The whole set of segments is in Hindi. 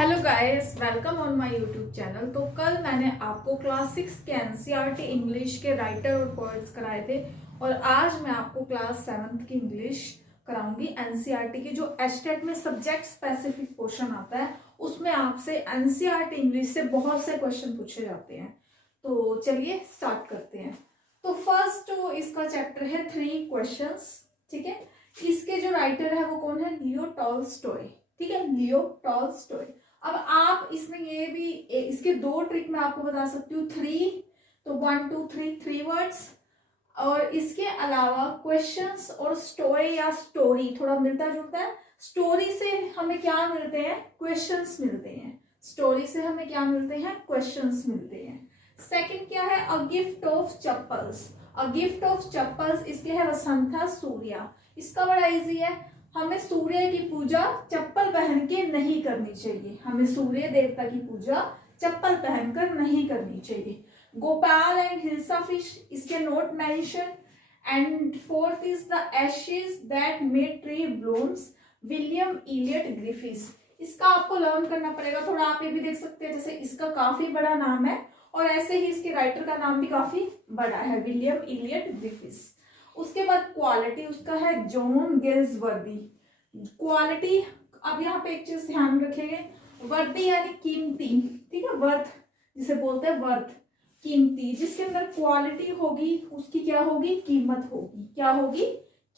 Hello guys, welcome on my YouTube channel. तो कल मैंने आपको क्लास 6 के एनसीईआरटी इंग्लिश के राइटर और पोएट्स कराए थे और आज मैं आपको क्लास 7 की इंग्लिश कराऊंगी। एनसीईआरटी के जो एस्टेट में सब्जेक्ट स्पेसिफिक पोर्शन आता है उसमें आपसे एनसीईआरटी इंग्लिश से बहुत से क्वेश्चन पूछे जाते हैं। तो चलिए स्टार्ट करते हैं। तो फर्स्ट इसका चैप्टर है 3 क्वेश्चंस। ठीक है, इसके जो राइटर है वो कौन है? Leo Tolstoy. ठीक है, लियो टॉल्स्टॉय। अब आप इसमें ये भी इसके 2 ट्रिक मैं आपको बता सकती हूँ। 3 तो 1 2 3 वर्ड्स, और इसके अलावा क्वेश्चंस और स्टोरी या स्टोरी थोड़ा मिलता जुलता है। स्टोरी से हमें क्या मिलते हैं? क्वेश्चंस मिलते हैं। स्टोरी से हमें क्या मिलते हैं? क्वेश्चंस मिलते हैं। सेकंड क्या है? A gift of chappals. A gift of chappals इसके है वसंता सूर्या। इसका बड़ा इजी है। हमें सूर्य की पूजा चप्पल पहन के नहीं करनी चाहिए। हमें सूर्य देवता की पूजा चप्पल पहनकर नहीं करनी चाहिए। गोपाल एंड हिल्सा फिश, इसके note mention. And fourth is the ashes that made tree blooms, William Elliot Griffith. इसका आपको लर्न करना पड़ेगा थोड़ा। आप ये भी देख सकते हैं, जैसे इसका काफी बड़ा नाम है और ऐसे ही इसके राइटर का नाम भी काफी बड़ा है, विलियम इलियट ग्रिफिथ। उसके बाद क्वालिटी उसका है जॉन गेल्सवर्दी। क्वालिटी, अब यहाँ पे एक चीज ध्यान रखेंगे, वर्दी यानी कीमती। ठीक है, वर्थ जिसे बोलते हैं, वर्थ कीमती। जिसके अंदर क्वालिटी होगी उसकी क्या होगी? कीमत होगी। क्या होगी?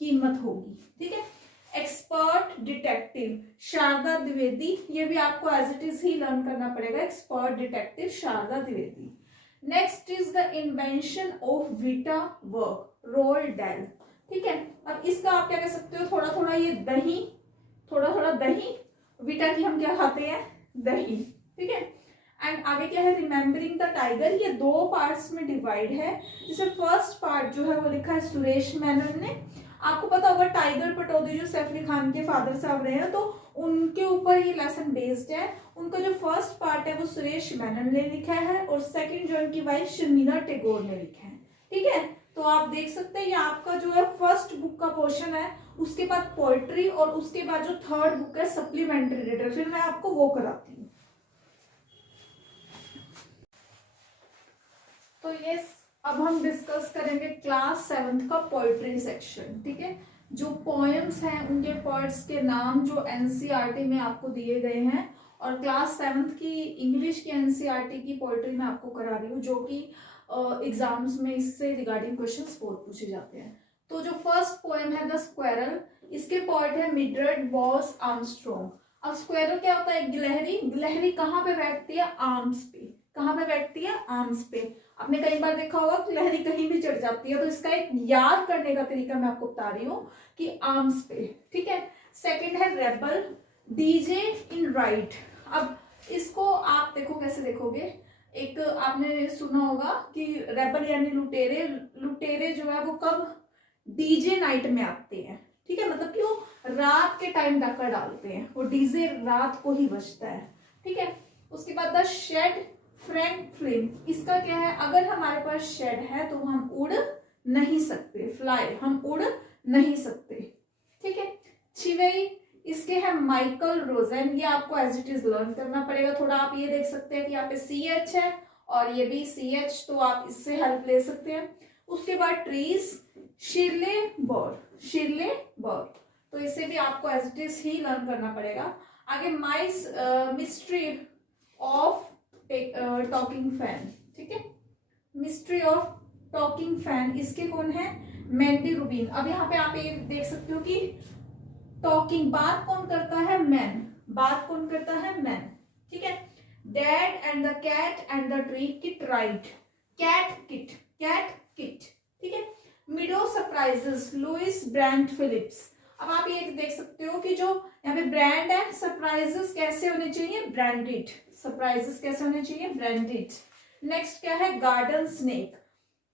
कीमत होगी। ठीक है। एक्सपर्ट डिटेक्टिव शारदा द्विवेदी, ये भी आपको एज इट इज ही लर्न करना पड़ेगा। Expert detective Sharda Dwivedi. Next is the invention of vita work, Roald Dahl. ठीक है, अब इसका आप क्या कह सकते हो? थोड़ा थोड़ा ये दही, थोड़ा थोड़ा दही। वीटा की हम क्या खाते हैं? दही। ठीक है। एंड आगे क्या है? Remembering the tiger. ये 2 पार्ट्स में डिवाइड है। जिसे फर्स्ट पार्ट जो है वो लिखा है सुरेश मेनन ने। आपको पता होगा टाइगर पटौदी जो सैफ अली खान के फादर साहब रहे हैं, तो उनके ऊपर ये लेसन बेस्ड है। उनका जो फर्स्ट पार्ट है वो सुरेश मेनन ने लिखा है और सेकंड जो उनकी वाइफ शर्मिला टैगोर ने लिखा है। ठीक है, तो आप देख सकते हैं ये आपका जो है फर्स्ट बुक का पोर्शन है। उसके बाद पोएट्री और उसके बाद जो थर्ड बुक है सप्लीमेंट्री रीडर, फिर मैं आपको वो कराती हूँ। तो ये अब हम डिस्कस करेंगे क्लास 7 का पोएट्री सेक्शन। ठीक है, जो पोएम्स हैं उनके पोएट्स के नाम जो एनसीईआरटी में आपको दिए गए हैं, और क्लास 7 की इंग्लिश की एनसीईआरटी की पोएट्री मैं आपको करा रही हूँ, जो कि एग्जाम्स में इससे रिगार्डिंग क्वेश्चंस बहुत पूछे जाते हैं। तो जो फर्स्ट पोएम है द स्क्वेरल, इसके पोएट है मिल्ड्रेड बॉस आर्मस्ट्रॉन्ग। अब स्क्वेरल क्या होता है? गिलहरी। गिलहरी कहाँ पे बैठती है? आर्म्स पे। कहाँ पे बैठती है? आर्म्स पे। आपने कई बार देखा होगा कि लहरी कहीं भी चढ़ जाती है, तो इसका एक याद करने का तरीका मैं आपको बता रही हूँ कि आर्म्स पे। ठीक है। सेकंड है रेबल, डीजे इन राइट। अब इसको आप देखो, कैसे देखोगे? एक आपने सुना होगा कि रेबल यानी लुटेरे। लुटेरे जो है वो कब? डीजे नाइट में आते हैं। ठीक है, मतलब कि वो रात के टाइम डाका डालते हैं, वो डीजे रात को ही बजता है। ठीक है। उसके बाद द शेड फ्रैंक फ्लिम, इसका क्या है? अगर हमारे पास शेड है तो हम उड़ नहीं सकते। फ्लाई, हम उड़ नहीं सकते। ठीक है। छिवेई, इसके है माइकल रोजेन। ये आपको एज इट इज लर्न करना पड़ेगा थोड़ा। आप ये देख सकते हैं कि यहाँ पे CH है और ये भी CH, तो आप इससे हेल्प ले सकते हैं। उसके बाद ट्रीज, शिरले बर्ड। शिरले बर्ड, तो इसे भी आपको एज इट इज ही लर्न करना पड़ेगा। आगे mice mystery of talking fan. ठीक है, मिस्ट्री ऑफ टॉकिंग फैन, इसके कौन है? Mandy Rubin. अब यहाँ पे आप ये देख सकते हो कि टॉकिंग, बात कौन करता है? मैन। बात कौन करता है? मैन। ठीक है। Dad and the cat and the tree, Kit Wright. Cat kit, cat kit. ठीक है। Meadow surprises, Louis Brand Phillips. अब आप ये देख सकते हो कि जो यहाँ पे ब्रांड है, सरप्राइजेस कैसे होने चाहिए? ब्रांडेड। सरप्राइजेस कैसे होने चाहिए? ब्रांडेड। नेक्स्ट क्या है? गार्डन स्नेक,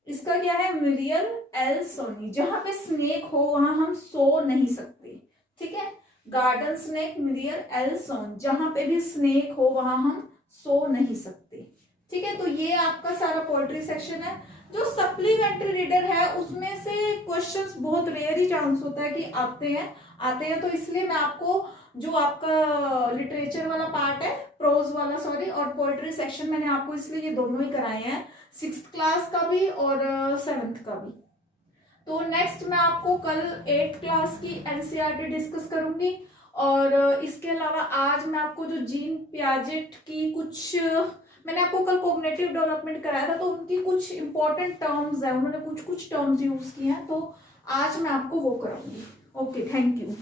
इसका क्या है? मिरियल एल सोनी। जहां पे स्नेक हो वहां हम सो नहीं सकते। ठीक है, गार्डन स्नेक, मिरियल एल सोन। जहां पे भी स्नेक हो वहां हम सो नहीं सकते। ठीक है, तो ये आपका सारा पोएट्री सेक्शन है। जो सप्लीमेंट्री रीडर है उसमें से क्वेश्चंस बहुत रेयर ही चांस होता है कि आते हैं, तो इसलिए मैं आपको जो आपका लिटरेचर वाला पार्ट है, प्रोज वाला सॉरी, और पोएट्री सेक्शन मैंने आपको इसलिए ये दोनों ही कराए हैं, 6th क्लास का भी और 7th का भी। तो नेक्स्ट मैं आपको कल 8th क्लास की एनसीईआरटी डिस्कस करूंगी, और इसके अलावा आज मैं आपको जो जीन पियाजेट की कुछ, मैंने आपको कल कॉग्निटिव डेवलपमेंट कराया था, तो उनकी कुछ इंपॉर्टेंट टर्म्स है, उन्होंने कुछ टर्म्स यूज किए हैं, तो आज मैं आपको वो कराऊंगी। Okay, thank you.